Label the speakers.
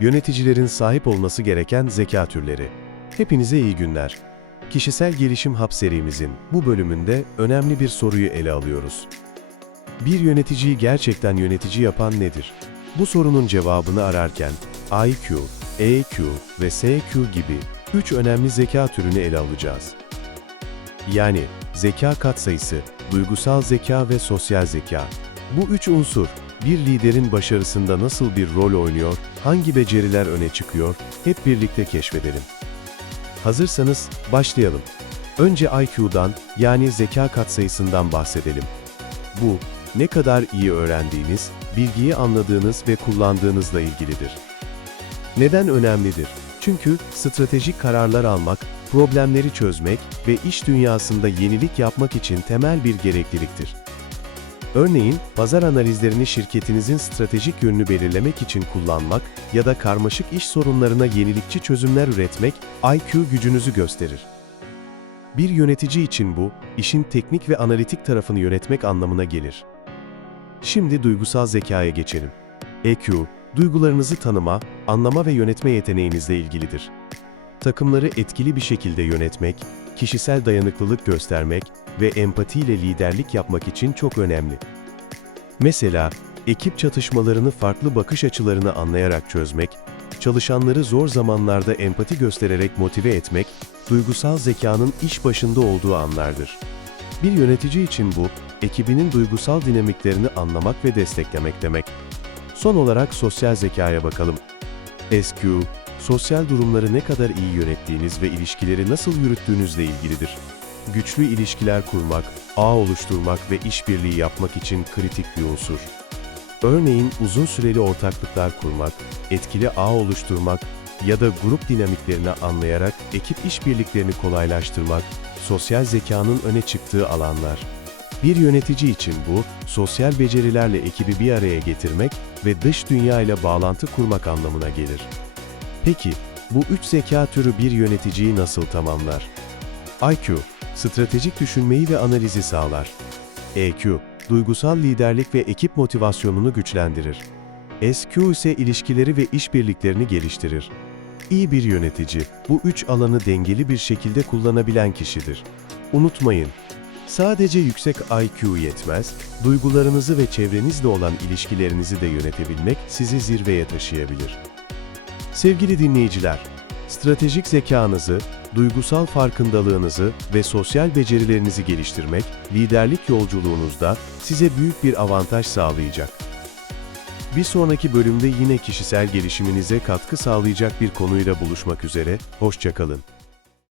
Speaker 1: Yöneticilerin sahip olması gereken zeka türleri. Hepinize iyi günler. Kişisel Gelişim Hub serimizin bu bölümünde önemli bir soruyu ele alıyoruz. Bir yöneticiyi gerçekten yönetici yapan nedir? Bu sorunun cevabını ararken IQ, EQ ve SQ gibi üç önemli zeka türünü ele alacağız. Yani zeka katsayısı, duygusal zeka ve sosyal zeka. Bu üç unsur bir liderin başarısında nasıl bir rol oynuyor, hangi beceriler öne çıkıyor, hep birlikte keşfedelim. Hazırsanız başlayalım. Önce IQ'dan yani zeka katsayısından bahsedelim. Bu, ne kadar iyi öğrendiğiniz, bilgiyi anladığınız ve kullandığınızla ilgilidir. Neden önemlidir? Çünkü stratejik kararlar almak, problemleri çözmek ve iş dünyasında yenilik yapmak için temel bir gerekliliktir. Örneğin, pazar analizlerini şirketinizin stratejik yönünü belirlemek için kullanmak ya da karmaşık iş sorunlarına yenilikçi çözümler üretmek IQ gücünüzü gösterir. Bir yönetici için bu, işin teknik ve analitik tarafını yönetmek anlamına gelir. Şimdi duygusal zekaya geçelim. EQ, duygularınızı tanıma, anlama ve yönetme yeteneğinizle ilgilidir. Takımları etkili bir şekilde yönetmek, kişisel dayanıklılık göstermek ve empatiyle liderlik yapmak için çok önemli. Mesela, ekip çatışmalarını farklı bakış açılarını anlayarak çözmek, çalışanları zor zamanlarda empati göstererek motive etmek, duygusal zekanın iş başında olduğu anlardır. Bir yönetici için bu, ekibinin duygusal dinamiklerini anlamak ve desteklemek demek. Son olarak sosyal zekaya bakalım. SQ, sosyal durumları ne kadar iyi yönettiğiniz ve ilişkileri nasıl yürüttüğünüzle ilgilidir. Güçlü ilişkiler kurmak, ağ oluşturmak ve işbirliği yapmak için kritik bir unsur. Örneğin uzun süreli ortaklıklar kurmak, etkili ağ oluşturmak ya da grup dinamiklerini anlayarak ekip işbirliklerini kolaylaştırmak, sosyal zekanın öne çıktığı alanlar. Bir yönetici için bu, sosyal becerilerle ekibi bir araya getirmek ve dış dünya ile bağlantı kurmak anlamına gelir. Peki, bu üç zeka türü bir yöneticiyi nasıl tamamlar? IQ, stratejik düşünmeyi ve analizi sağlar. EQ, duygusal liderlik ve ekip motivasyonunu güçlendirir. SQ ise ilişkileri ve işbirliklerini geliştirir. İyi bir yönetici, bu üç alanı dengeli bir şekilde kullanabilen kişidir. Unutmayın, sadece yüksek IQ yetmez, duygularınızı ve çevrenizle olan ilişkilerinizi de yönetebilmek sizi zirveye taşıyabilir. Sevgili dinleyiciler, stratejik zekanızı, duygusal farkındalığınızı ve sosyal becerilerinizi geliştirmek, liderlik yolculuğunuzda size büyük bir avantaj sağlayacak. Bir sonraki bölümde yine kişisel gelişiminize katkı sağlayacak bir konuyla buluşmak üzere, hoşçakalın.